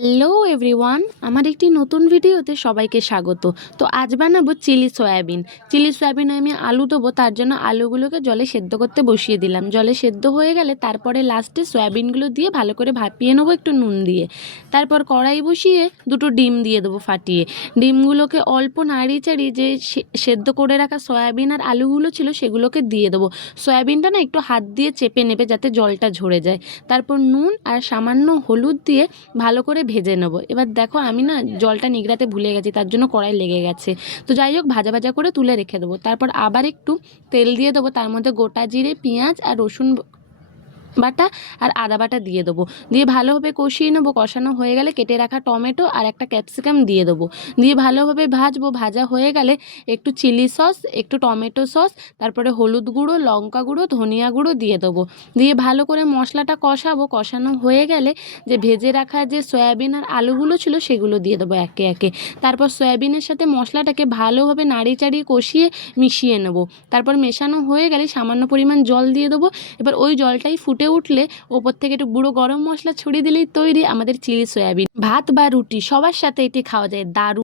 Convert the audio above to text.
Hello everyone, আমার একটি নতুন ভিডিওতে সবাইকে স্বাগত। তো আজ বানাবো চিলি সয়াবিন আমি আলু দেবো, তার জন্য আলুগুলোকে জলে সেদ্ধ করতে বসিয়ে দিলাম। জলে সেদ্ধ হয়ে গেলে তারপরে লাস্টে সয়াবিনগুলো দিয়ে ভালো করে ভাপিয়ে নেবো একটু নুন দিয়ে। তারপর কড়াই বসিয়ে দুটো ডিম দিয়ে দেবো ফাটিয়ে। ডিমগুলোকে অল্প নাড়িয়ে চাড়িয়ে যে সেদ্ধ করে রাখা সয়াবিন আর আলুগুলো ছিল সেগুলোকে দিয়ে দেবো। সয়াবিনটা না একটু হাত দিয়ে চেপে নেবে যাতে জলটা ঝরে যায়। তারপর নুন আর সামান্য হলুদ দিয়ে ভালো করে ভেজে নেবো। এবার দেখো আমি না জলটা নিগড়াতে ভুলে গেছি, তার জন্য কড়াই লেগে গেছে। তো যাই হোক, ভাজা ভাজা করে তুলে রেখে দেবো। তারপর আবার একটু তেল দিয়ে দেবো, তার মধ্যে গোটা জিরে, পেঁয়াজ আর রসুন বাটা আর আদা বাটা দিয়ে দেবো। দিয়ে ভালোভাবে কষিয়ে নেবো। কষানো হয়ে গেলে কেটে রাখা টমেটো আর একটা ক্যাপসিকাম দিয়ে দেবো। দিয়ে ভালোভাবে ভাজবো। ভাজা হয়ে গেলে একটু চিলি সস, একটু টমেটো সস, তারপরে হলুদ গুঁড়ো, লঙ্কা গুঁড়ো, ধনিয়া গুঁড়ো দিয়ে দেবো। দিয়ে ভালো করে মশলাটা কষাবো। কষানো হয়ে গেলে যে ভেজে রাখা যে সয়াবিন আর আলুগুলো ছিল সেগুলো দিয়ে দেবো একে একে। তারপর সয়াবিনের সাথে মশলাটাকে ভালোভাবে নাড়িয়ে চাড়িয়ে কষিয়ে মিশিয়ে নেবো। তারপর মেশানো হয়ে গেলে সামান্য পরিমাণ জল দিয়ে দেবো। এবার ওই জলটাই ফুটে উঠলে ওপর থেকে একটু গুঁড়ো গরম মশলা ছড়িয়ে দিলেই তৈরি আমাদের চিলি সয়াবিন। ভাত বা রুটি সবার সাথে এটি খাওয়া যায়, দারুণ।